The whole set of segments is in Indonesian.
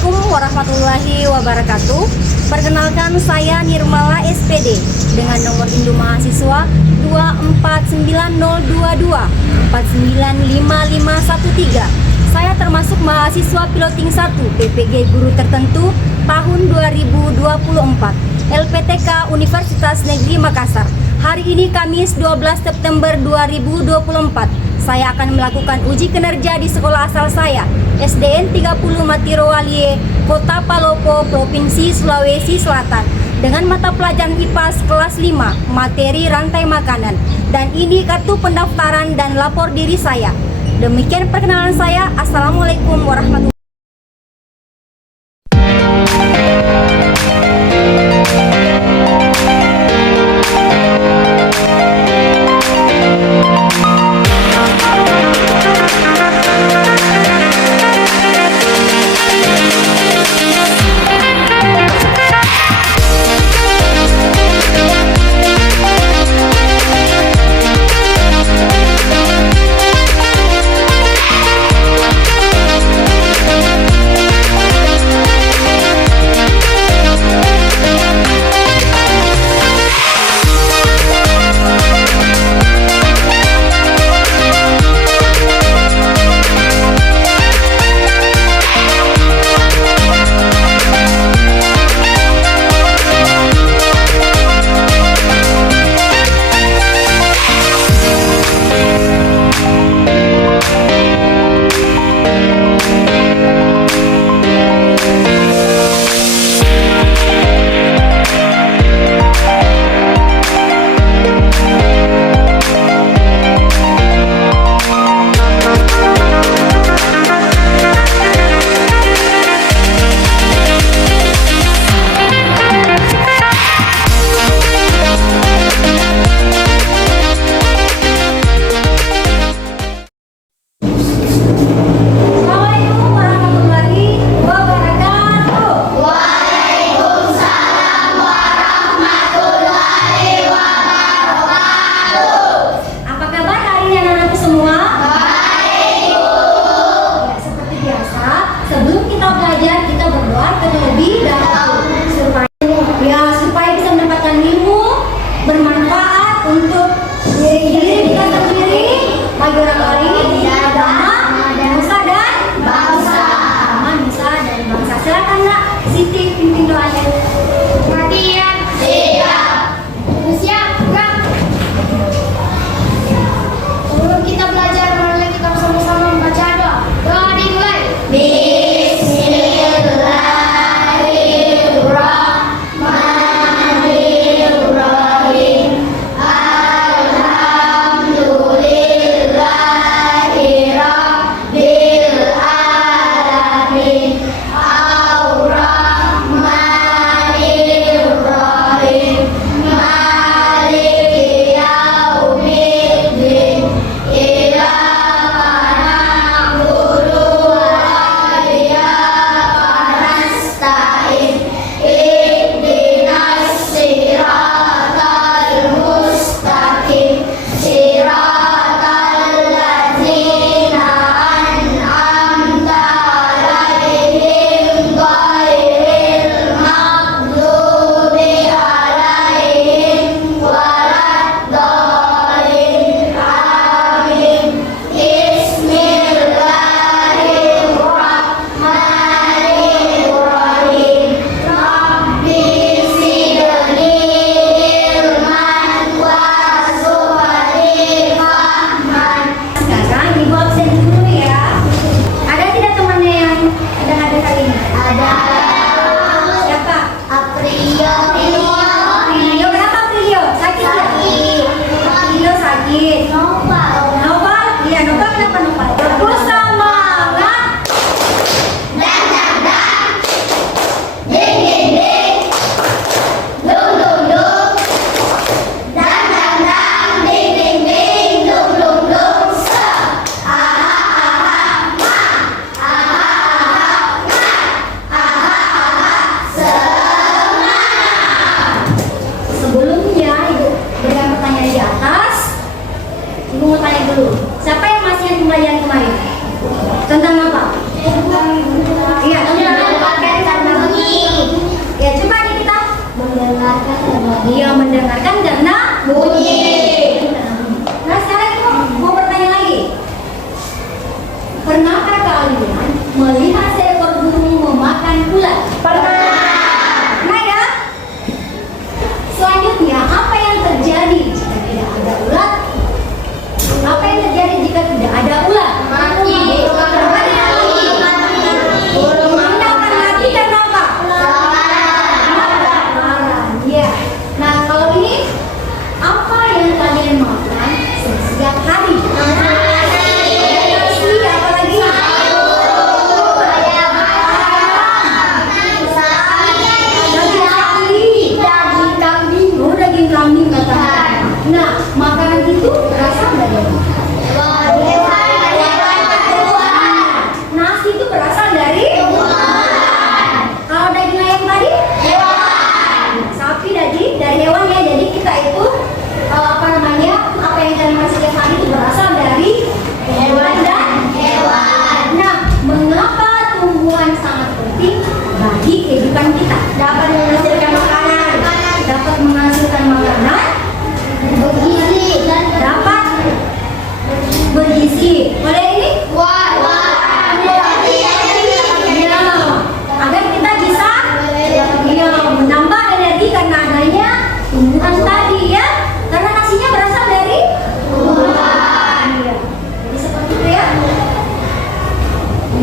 Assalamualaikum warahmatullahi wabarakatuh. Perkenalkan, saya Nirmala SPD dengan nomor induk mahasiswa 2490224955513. Saya termasuk mahasiswa piloting 1 PPG Guru Tertentu tahun 2024 LPTK Universitas Negeri Makassar. Hari ini Kamis 12 September 2024. Saya akan melakukan uji kinerja di sekolah asal saya, SDN 30 Matiro Walie, Kota Palopo, Provinsi Sulawesi Selatan, dengan mata pelajaran IPAS kelas 5, materi rantai makanan. Dan ini kartu pendaftaran dan lapor diri saya. Demikian perkenalan saya. Assalamualaikum warahmatullahi wabarakatuh.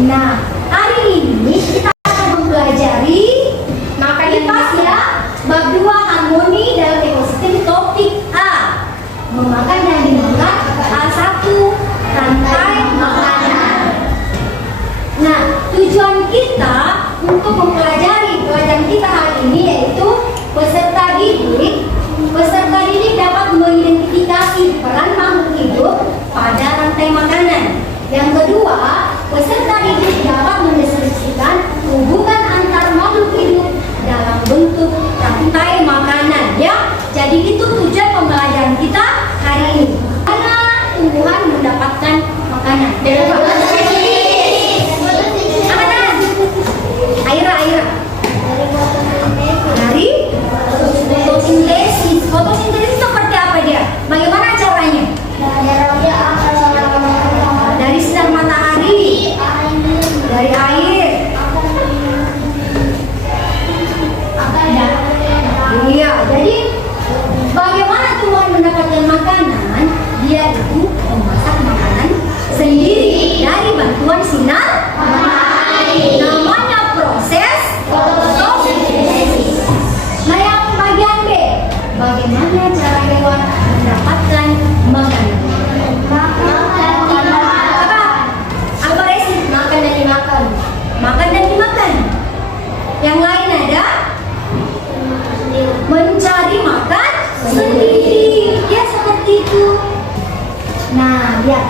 Nah, hari ini kita akan mempelajari IPAS ya, bab 2 harmoni dalam ekosistem. Topik A, memakan dan dimakan. A1, rantai makanan. Nah, tujuan kita untuk mempelajari pelajaran kita hari ini yaitu peserta didik. Peserta didik dapat mengidentifikasi peran makhluk hidup pada rantai makanan. Yang kedua, peserta didik dapat mendeskripsikan hubungan antar makhluk hidup dalam bentuk rantai makanan ya. Jadi itu tujuan pembelajaran kita hari ini. Karena tumbuhan mendapatkan makanan. Aira. Dari fotosintesis. Fotosintesis seperti apa dia? Bagaimana caranya? Dari sinar matahari, dari air. Iya, jadi bagaimana tumbuhan mendapatkan makanan? Dia itu memasak makanan sendiri dari bantuan sinar matahari. Namanya proses fotosintesis. Nah, yang bagian B, bagaimana cara hewan mendapatkan makanan? Apa Resi? Makan dan dimakan. Makan dan dimakan. Yang lain ada mencari makan sendiri. Ya seperti itu. Nah, lihat.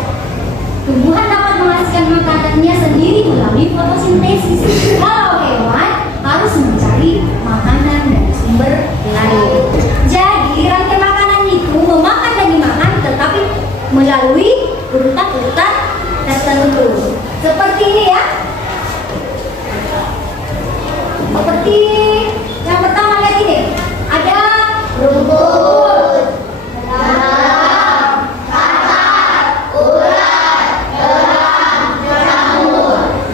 Tumbuhan dapat menghasilkan makanannya sendiri melalui fotosintesis. Kalau hewan harus mencari makanan dari sumber lain. Jadi rantai makanan itu memakan dan dimakan tetapi melalui urutan-urutan tertentu. Seperti ini ya. Seperti yang pertama, lihat ini. Ada rumput,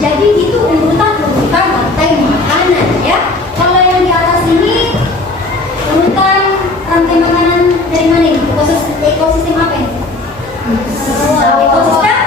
jadi itu urutan-urutan rantai makanan ya. Kalau yang di atas ini urutan rantai makanan dari mana ini? Ekosistem apa ini? Ekosistem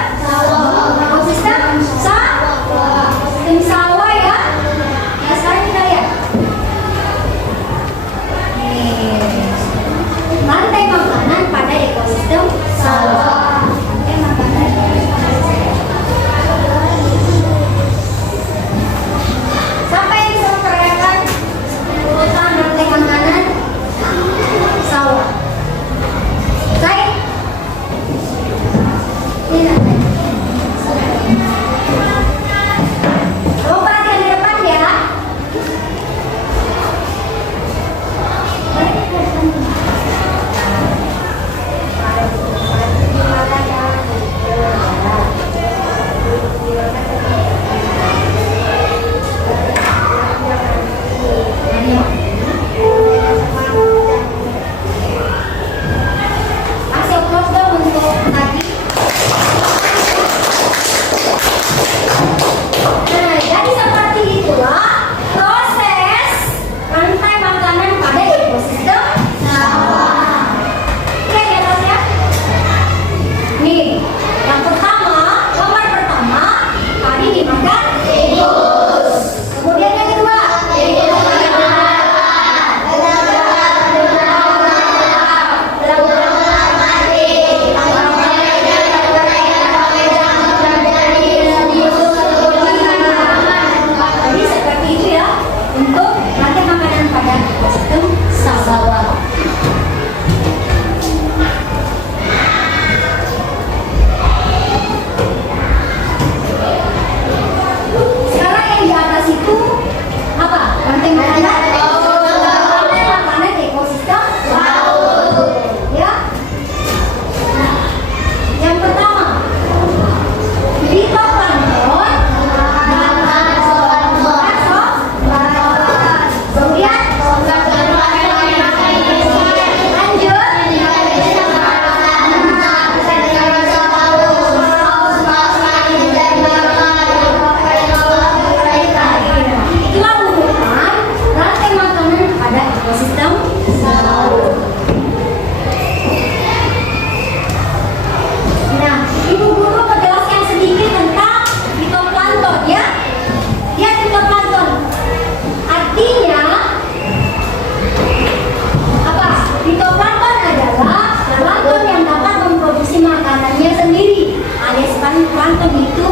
plankton itu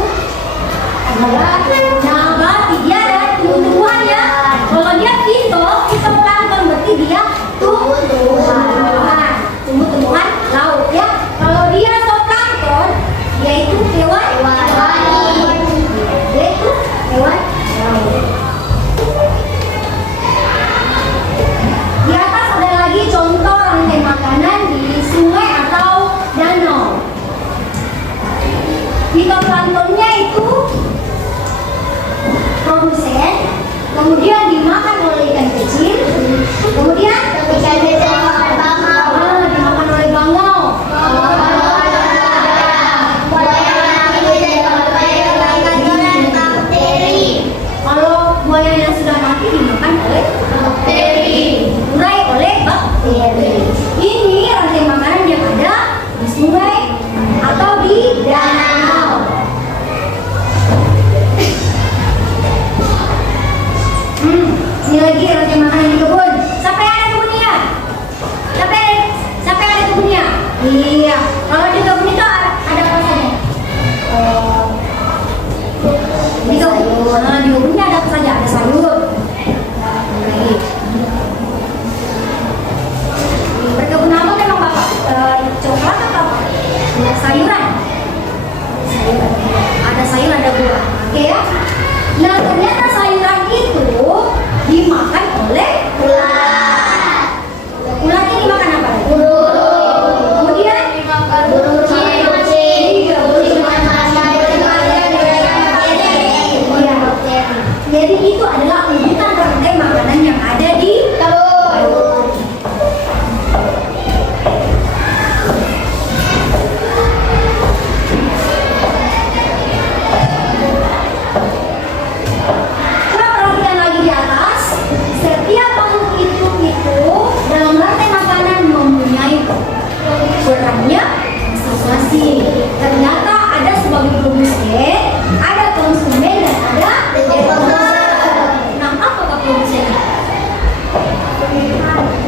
adalah nabati, dia ada tumbuh-tumbuhan ya. Kalau dia fitoplankton berarti dia tumbuh-tumbuhan, tumbuh-tumbuhan laut ya. Kalau dia zooplankton, dia itu hewan laut. Dia itu hewan laut. Di atas ada lagi contoh rantai makanan di sungai atau danau. Fitoplanktonnya itu produsen, kemudian dimakan oleh ikan kecil, kemudian dimakan oleh bangau. Kalau buaya yang sudah mati dimakan oleh bakteri, diurai oleh bakteri. Ini rantai makanan yang ada di sungai atau di danau. Ini lagi rantai makanan di kebun. Siapa yang ada kebunnya? Siapa yang ada kebunnya? Iya. Kalau di kebun itu ada apa saja? Di kebunnya ada apa saja? Ada sayur. Lagi. Berkebun apa memang Bapak? Coklat atau apa? Sayuran. Ada sayur, ada buah. Oke ya. Nah ternyata sayuran itu dimakan oleh ulat. Ulatnya dimakan apa? Kemudian jadi itu adalah urutan rantai makanan yang ada di kebun. Coba perhatikan lagi di atas. Setiap makhluk hidup itu dalam rantai makanan mempunyai perannya masing-masing. Ternyata ada sebagai produsen, ada konsumen, dan ada developer. Nah, apakah produsen?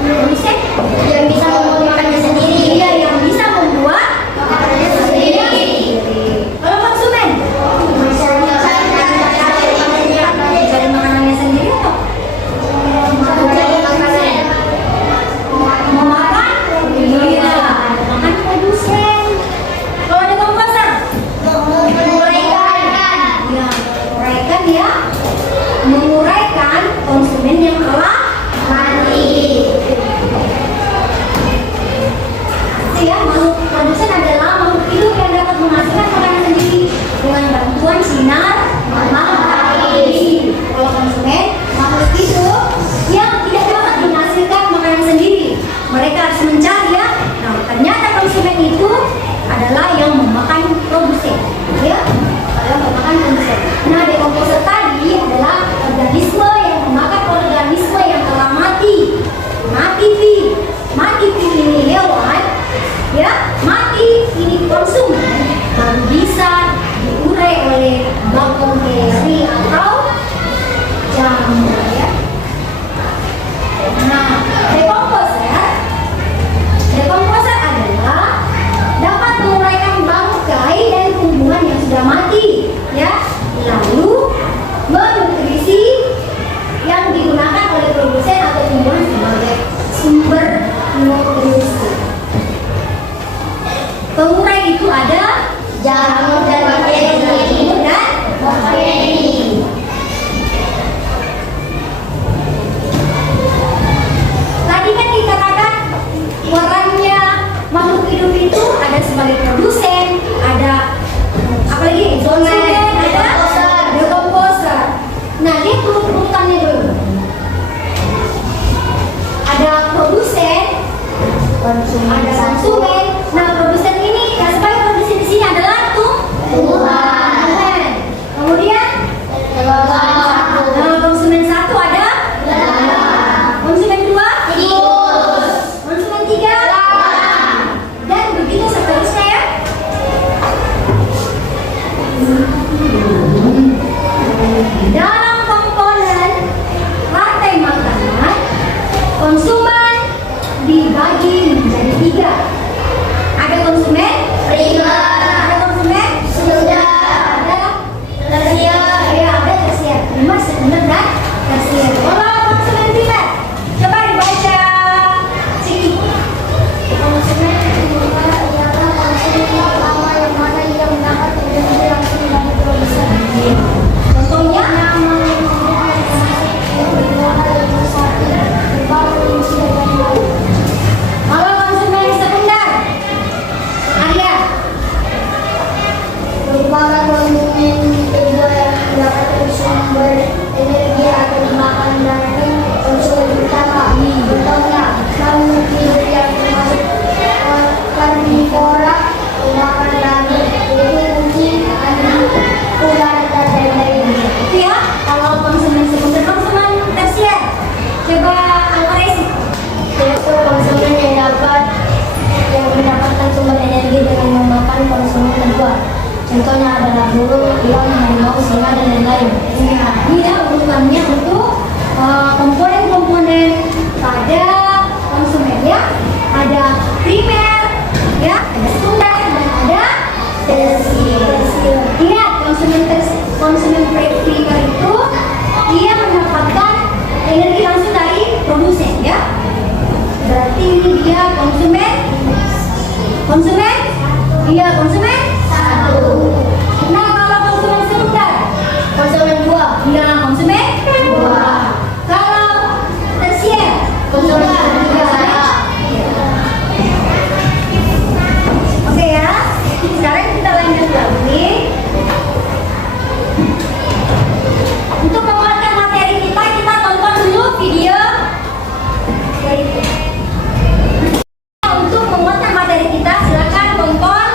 Produsen yang bisa membuat makanannya sendiri. Iya, yang bisa membuat makanannya sendiri. Kalau konsumen, mencari makanannya sendiri atau memakan? Iya, makan produsen. Kalau ada komposer, menguraikan ya, menguraikan konsumen yang telah mati. Ya, makhluk produsen adalah makhluk hidup yang dapat menghasilkan makanan sendiri dengan bantuan sinar matahari. Kalau konsumen, makhluk hidup yang tidak dapat menghasilkan makanan sendiri, mereka harus mencari ya. Nah, ternyata konsumen itu adalah yang memakan produsen, ya, yang memakan produsen. Nah, dekomposer tadi adalah organisme yang memakan organisme yang telah mati. Mati ini hewan, ya, mati ini konsumen, baru bisa diurai oleh bakteri atau jamur, ya. Nah, dekomposer adalah dapat menguraikan bangkai dan tumbuhan yang sudah mati, ya, lalu menutrisi yang digunakan oleh produsen atau tumbuhan sebagai sumber nutrisi. Pengurai itu ada jamur dan bakteri. Tadi kan dikatakan perannya makhluk hidup itu ada sebagai produsen, ada apalagi konsumen, ada dekomposer. Nah, lihat urutannya dulu. Ada produsen, ada konsumen. Nah, produsen ini yang sebagai produsen di sini adalah tumbuhan. Kemudian konsumen satu ada, konsumen dua, konsumen tiga, dan begitu seterusnya ya. Dalam komponen rantai makanan, konsumen dibagi menjadi tiga. komponen kedua yang mendapatkan sumber energi atau dimakan dari konsumen utama. Contohnya, makhluk hidup yang termasuk karnivora, makan daging, yaitu kucing, anjing, ular, dan lain-lain. Itu ya, kalau konsumen sekunder. Konsumen tersier, coba Alvarez. Yaitu konsumen yang mendapatkan sumber energi dengan memakan konsumen kedua. Contohnya adalah burung, elang, harimau, singa, dan lain-lain. Ya, ini ya urutannya untuk komponen-komponen pada konsumen ya. Ada primer, ya, ada sekunder, dan ada tersier. Ingat, konsumen primer itu ia mendapatkan energi langsung dari produsen ya. Berarti ini dia konsumen. Iya, konsumen satu. Nah, kalau konsumen sekunder, Konsumen dua. iya, konsumen dua. Kalau tersier, Konsumen tiga. Oke ya. Sekarang kita lanjut lagi. Untuk menguatkan materi kita tonton dulu video dari untuk menguatkan materi kita silakan tonton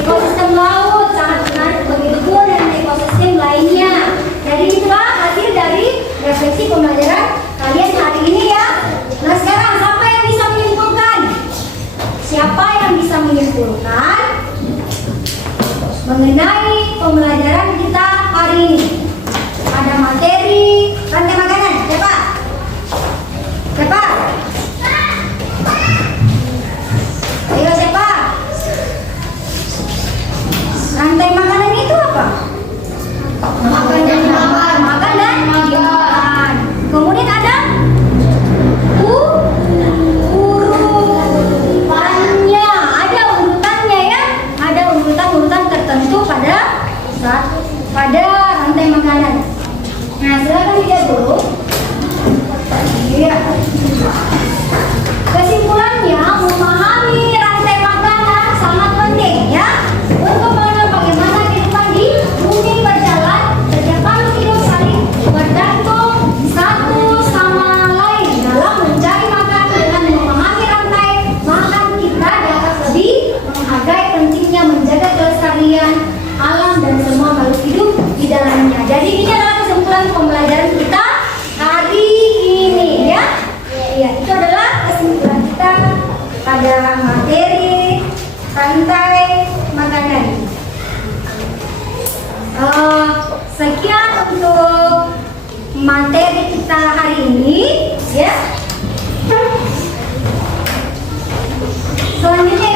ekosistem laut sangat menarik, begitu pun dengan ekosistem lainnya. Jadi itulah hasil dari refleksi pembelajaran kalian hari ini ya. Nah sekarang siapa yang bisa menyimpulkan? Siapa yang bisa menyimpulkan mengenai pembelajaran kita hari ini? Ada materi rantai makanan, siapa? Siapa? Ayo siapa? Rantai makanan itu apa? Makan dan dimakan. Makan dan dimakan. Kemudian ada urutannya. Ada urutannya ya. Ada urutan-urutan tertentu pada rantai makanan. Nah, silakan lihat dulu. Iya. Kesimpulannya, memahami rantai makanan sangat penting ya untuk mengenal bagaimana kehidupan di bumi berjalan. Setiap makhluk hidup saling bergantung satu sama lain dalam mencari makan. Dengan memahami rantai makan kita dapat lebih menghargai pentingnya menjaga kelestarian alam dan semua makhluk hidup di dalamnya. Jadi ini adalah kesimpulan pembelajaran kita hari ini ya. Ya, itu adalah kesimpulan kita pada materi rantai makanan. Sekian untuk materi kita hari ini ya. Selanjutnya